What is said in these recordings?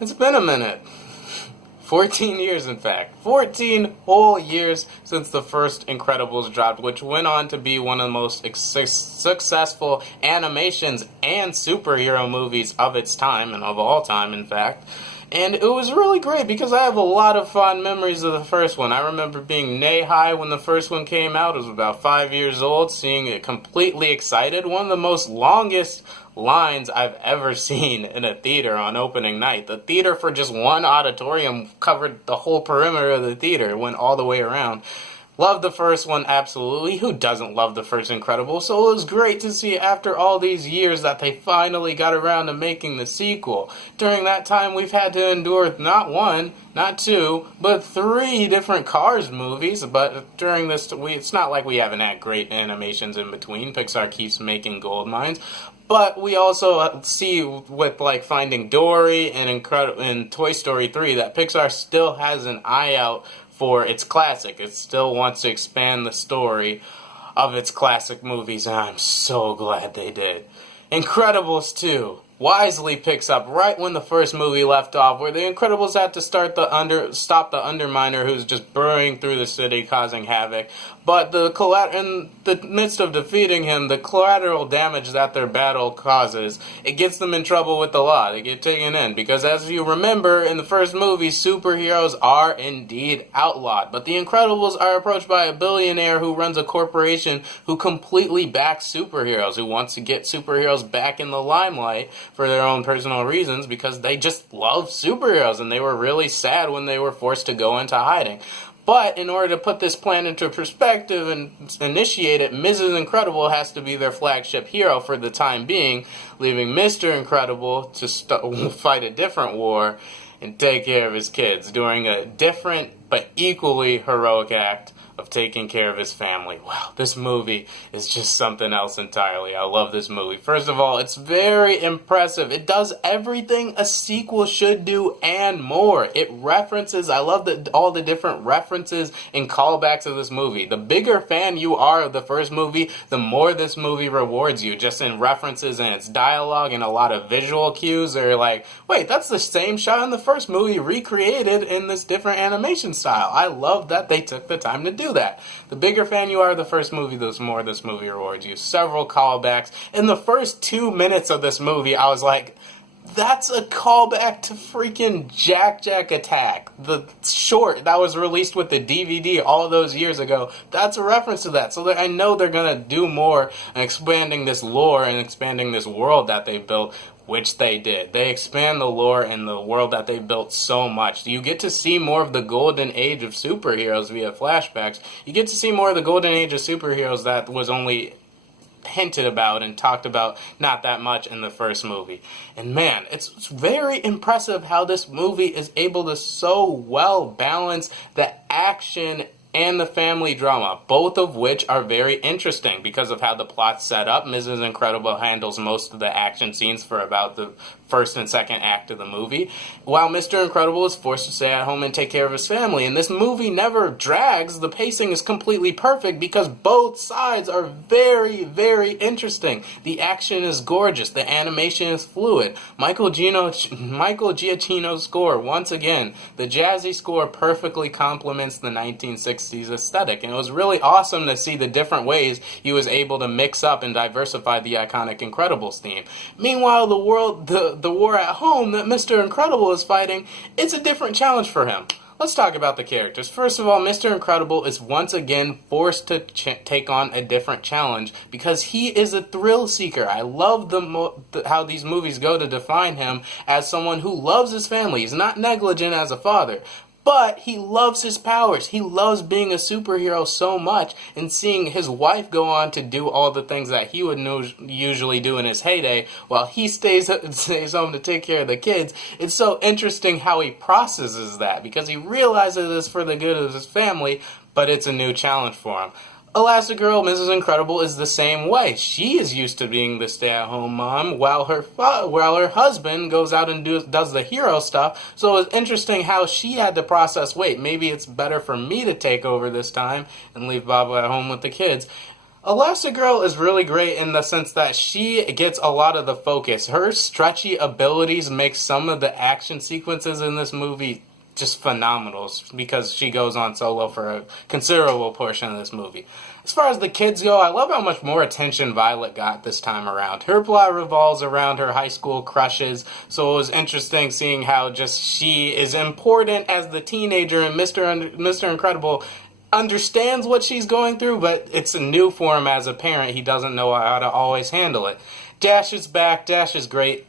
It's been a minute. 14 years, in fact. 14 whole years since the first Incredibles dropped, which went on to be one of the most successful animations and superhero movies of its time, and of all time, in fact. And it was really great because I have a lot of fond memories of the first one. I remember being knee-high when the first one came out. I was about 5 years old, seeing it completely excited. One of the most longest lines I've ever seen in a theater on opening night. The theater for just one auditorium covered the whole perimeter of the theater. It went all the way around. Loved the first one, absolutely. Who doesn't love the first Incredible? So it was great to see after all these years that they finally got around to making the sequel. During that time, we've had to endure not one, not two, but three different Cars movies. But during this, it's not like we haven't had great animations in between. Pixar keeps making gold mines. But we also see with like Finding Dory and Toy Story 3 that Pixar still has an eye out for its classic. It still wants to expand the story of its classic movies, and I'm so glad they did. Incredibles 2 wisely picks up right when the first movie left off, where the Incredibles had to stop the Underminer who's just burrowing through the city, causing havoc. But in the midst of defeating him, the collateral damage that their battle causes, it gets them in trouble with the law. They get taken in. Because as you remember, in the first movie, superheroes are indeed outlawed. But the Incredibles are approached by a billionaire who runs a corporation who completely backs superheroes, who wants to get superheroes back in the limelight for their own personal reasons because they just love superheroes and they were really sad when they were forced to go into hiding. But in order to put this plan into perspective and initiate it, Mrs. Incredible has to be their flagship hero for the time being, leaving Mr. Incredible to fight a different war and take care of his kids, doing a different but equally heroic act of taking care of his family. Wow, this movie is just something else entirely. I love this movie. First of all, it's very impressive. It does everything a sequel should do and more. It references, I love all the different references and callbacks of this movie. The bigger fan you are of the first movie, the more this movie rewards you, just in references and its dialogue and a lot of visual cues. They're like, wait, that's the same shot in the first movie recreated in this different animation style. I love that they took the time to do that. The bigger fan you are of the first movie, the more this movie rewards you. Several callbacks. In the first 2 minutes of this movie, I was like, that's a callback to freaking Jack Jack Attack. The short that was released with the DVD all those years ago. That's a reference to that. So that I know they're going to do more in expanding this lore and expanding this world that they built, which they did. They expand the lore and the world that they built so much. You get to see more of the golden age of superheroes via flashbacks. You get to see more of the golden age of superheroes that was only hinted about and talked about not that much in the first movie. And man, it's very impressive how this movie is able to so well balance the action and the family drama, both of which are very interesting because of how the plot's set up. Mrs. Incredible handles most of the action scenes for about the first and second act of the movie, while Mr. Incredible is forced to stay at home and take care of his family. And this movie never drags. The pacing is completely perfect because both sides are very, very interesting. The action is gorgeous. The animation is fluid. Michael Giacchino's score, once again, the jazzy score perfectly complements the 1960s aesthetic. And it was really awesome to see the different ways he was able to mix up and diversify the iconic Incredibles theme. Meanwhile, the war at home that Mr. Incredible is fighting, it's a different challenge for him. Let's talk about the characters. First of all, Mr. Incredible is once again forced to take on a different challenge because he is a thrill seeker. I love how these movies go to define him as someone who loves his family. He's not negligent as a father, but he loves his powers. He loves being a superhero so much, and seeing his wife go on to do all the things that he would usually do in his heyday while he stays home to take care of the kids. It's so interesting how he processes that because he realizes it's for the good of his family, but it's a new challenge for him. Elastigirl, Mrs. Incredible, is the same way. She is used to being the stay-at-home mom while her husband goes out and does the hero stuff. So it's interesting how she had to process, wait, maybe it's better for me to take over this time and leave Bob at home with the kids. Elastigirl is really great in the sense that she gets a lot of the focus. Her stretchy abilities make some of the action sequences in this movie just phenomenal because she goes on solo for a considerable portion of this movie. As far as the kids go, I love how much more attention Violet got this time around. Her plot revolves around her high school crushes, so it was interesting seeing how just she is important as the teenager, and Mr. Incredible understands what she's going through, but it's new for him as a parent. He doesn't know how to always handle it. Dash is back. Dash is great.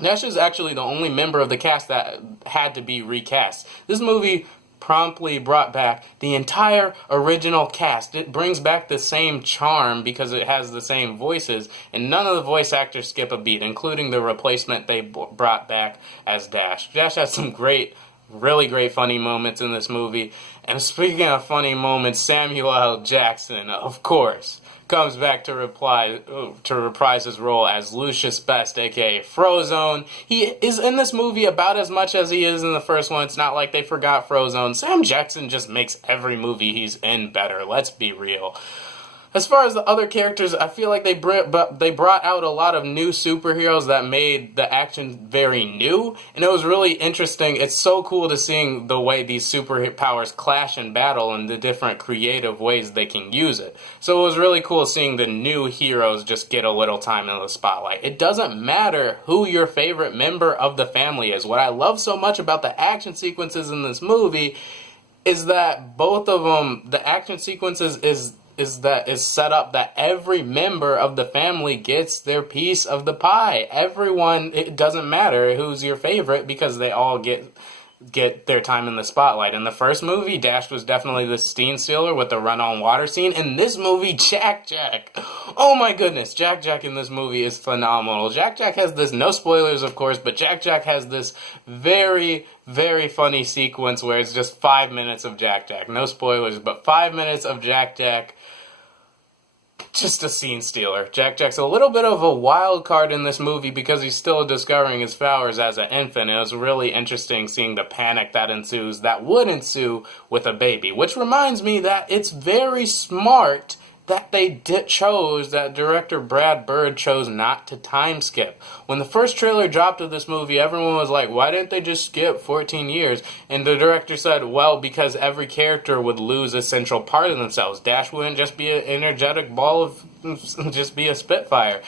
Dash is actually the only member of the cast that had to be recast. This movie promptly brought back the entire original cast. It brings back the same charm because it has the same voices, and none of the voice actors skip a beat, including the replacement they brought back as Dash. Dash has some really great funny moments in this movie. And speaking of funny moments, Samuel L. Jackson, of course, comes back to reprise his role as Lucius Best, aka Frozone. He is in this movie about as much as he is in the first one. It's not like they forgot Frozone. Sam Jackson just makes every movie he's in better, let's be real. As far as the other characters, I feel like they brought out a lot of new superheroes that made the action very new, and it was really interesting. It's so cool to seeing the way these superpowers clash in battle and the different creative ways they can use it. So it was really cool seeing the new heroes just get a little time in the spotlight. It doesn't matter who your favorite member of the family is. What I love so much about the action sequences in this movie is that both of them, the action sequences is set up that every member of the family gets their piece of the pie. Everyone, it doesn't matter who's your favorite because they all get their time in the spotlight. In the first movie, Dash was definitely the scene stealer with the run-on water scene. In this movie, Jack. Oh my goodness, Jack in this movie is phenomenal. Jack has this, no spoilers of course, but Jack has this very, very funny sequence where it's just 5 minutes of Jack. No spoilers, but 5 minutes of Jack. Just a scene stealer. Jack's a little bit of a wild card in this movie because he's still discovering his powers as an infant. It was really interesting seeing the panic that would ensue with a baby. Which reminds me that it's very smart that that director Brad Bird chose not to time skip. When the first trailer dropped of this movie, everyone was like, why didn't they just skip 14 years? And the director said, well, because every character would lose a central part of themselves. Dash wouldn't just be an energetic ball of, just be a spitfire.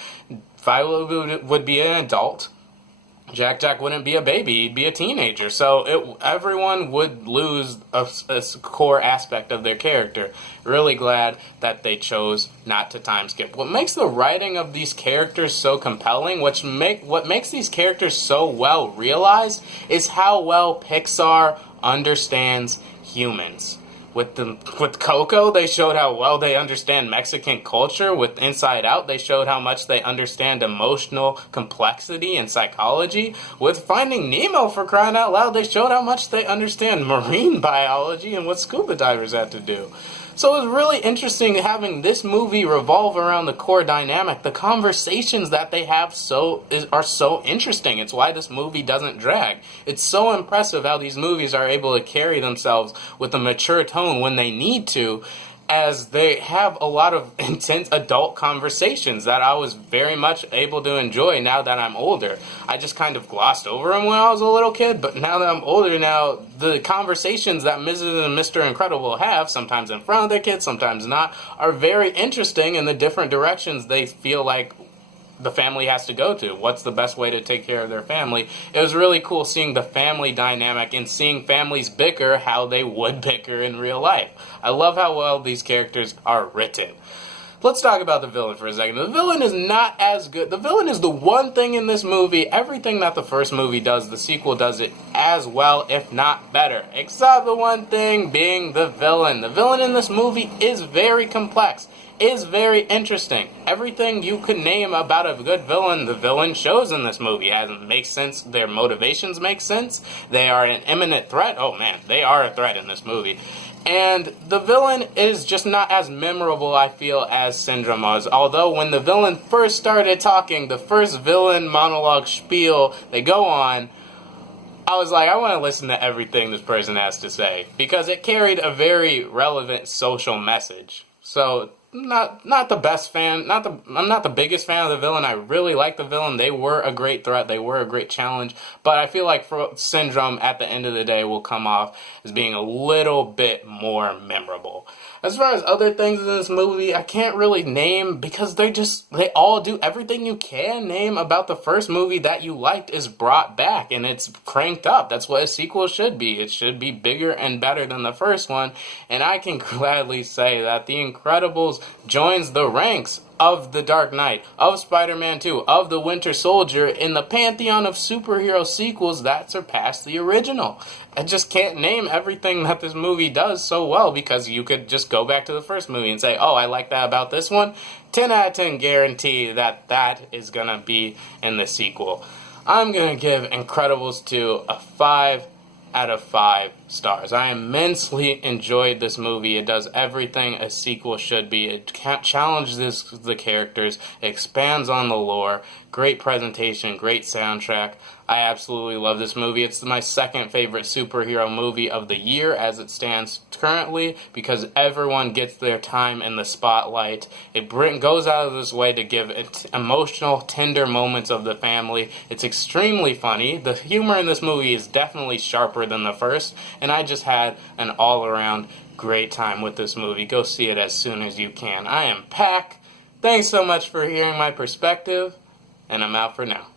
Violet would be an adult. Jack wouldn't be a baby, he'd be a teenager. So everyone would lose a core aspect of their character. Really glad that they chose not to time skip. What makes the writing of these characters so compelling, what makes these characters so well realized, is how well Pixar understands humans. With Coco, they showed how well they understand Mexican culture. With Inside Out, they showed how much they understand emotional complexity and psychology. With Finding Nemo, for crying out loud, they showed how much they understand marine biology and what scuba divers have to do. So it was really interesting having this movie revolve around the core dynamic. The conversations that they have are so interesting. It's why this movie doesn't drag. It's so impressive how these movies are able to carry themselves with a mature tone when they need to, as they have a lot of intense adult conversations that I was very much able to enjoy now that I'm older. I just kind of glossed over them when I was a little kid, but now that I'm older now, the conversations that Mrs. and Mr. Incredible have, sometimes in front of their kids, sometimes not, are very interesting in the different directions they feel like the family has to go to. What's the best way to take care of their family? It was really cool seeing the family dynamic and seeing families bicker how they would bicker in real life. I love how well these characters are written. Let's talk about the villain for a second. The villain is not as good. The villain is the one thing in this movie, everything that the first movie does, the sequel does it as well, if not better. Except the one thing being the villain. The villain in this movie is very complex, is very interesting. Everything you could name about a good villain, the villain shows in this movie. It makes sense. Their motivations make sense. They are an imminent threat. Oh man, they are a threat in this movie. And the villain is just not as memorable, I feel, as Syndrome was. Although when the villain first started talking, the first villain monologue spiel they go on, I was like, I want to listen to everything this person has to say. Because it carried a very relevant social message. So not the best fan. I'm not the biggest fan of the villain. I really like the villain. They were a great threat. They were a great challenge. But I feel like Syndrome at the end of the day will come off as being a little bit more memorable. As far as other things in this movie, I can't really name because they all do everything you can name about the first movie that you liked is brought back and it's cranked up. That's what a sequel should be. It should be bigger and better than the first one. And I can gladly say that The Incredibles joins the ranks of The Dark Knight, of Spider-Man 2, of The Winter Soldier in the pantheon of superhero sequels that surpass the original. I just can't name everything that this movie does so well because you could just go back to the first movie and say, oh, I like that about this one. 10 out of 10 guarantee that is going to be in the sequel. I'm going to give Incredibles 2 a 5 out of 5 stars. I immensely enjoyed this movie. It does everything a sequel should be. It challenges the characters, it expands on the lore, great presentation, great soundtrack. I absolutely love this movie. It's my second favorite superhero movie of the year as it stands currently because everyone gets their time in the spotlight. It goes out of its way to give it emotional, tender moments of the family. It's extremely funny. The humor in this movie is definitely sharper than the first, and I just had an all-around great time with this movie. Go see it as soon as you can. I am Pac. Thanks so much for hearing my perspective, and I'm out for now.